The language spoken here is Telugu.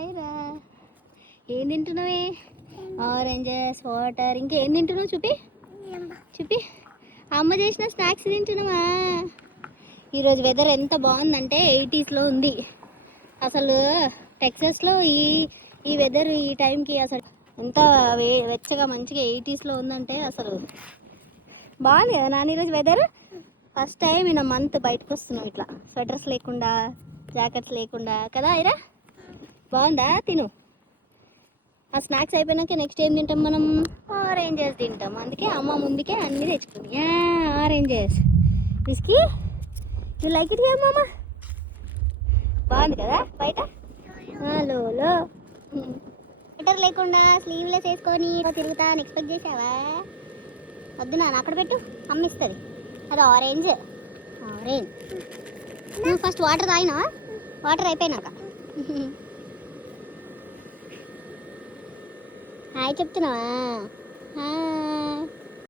అయిరా ఏం తింటున్నావే? ఆరెంజెస్, వాటర్, ఇంకా ఏం తింటున్నావు? చూపి చూపి. అమ్మ చేసిన స్నాక్స్ తింటున్నావా? ఈరోజు వెదర్ ఎంత బాగుందంటే 80s ఉంది అసలు. టెక్సస్లో ఈ వెదర్ ఈ టైంకి అసలు ఎంత వెచ్చగా మంచిగా 80s ఉందంటే అసలు బాగుంది కదా నాన్న ఈరోజు weather. First time in month బయటకు వస్తున్నాం ఇట్లా స్వెటర్స్ లేకుండా, జాకెట్స్ లేకుండా కదా ఐరా. బాగుందా? తిను. ఆ స్నాక్స్ అయిపోయినాక నెక్స్ట్ ఏం తింటాం మనం? ఆరెంజెస్ తింటాం. అందుకే అమ్మ ముందుకే అన్నీ తెచ్చుకుంది. Oranges బిస్కీ, you like it here మామ? బాగుంది కదా బయట. హలో స్వెటర్ లేకుండా స్లీవ్లెస్ వేసుకొని తిరుగుతా అని ఎక్స్పెక్ట్ చేసావా? వద్దు నాన్న, అక్కడ పెట్టు, అమ్మిస్తుంది. అది ఆరెంజ్. నువ్వు ఫస్ట్ వాటర్ తాగినా? వాటర్ అయిపోయినాక హాయ్ చెప్తున్నావా? హాయ్.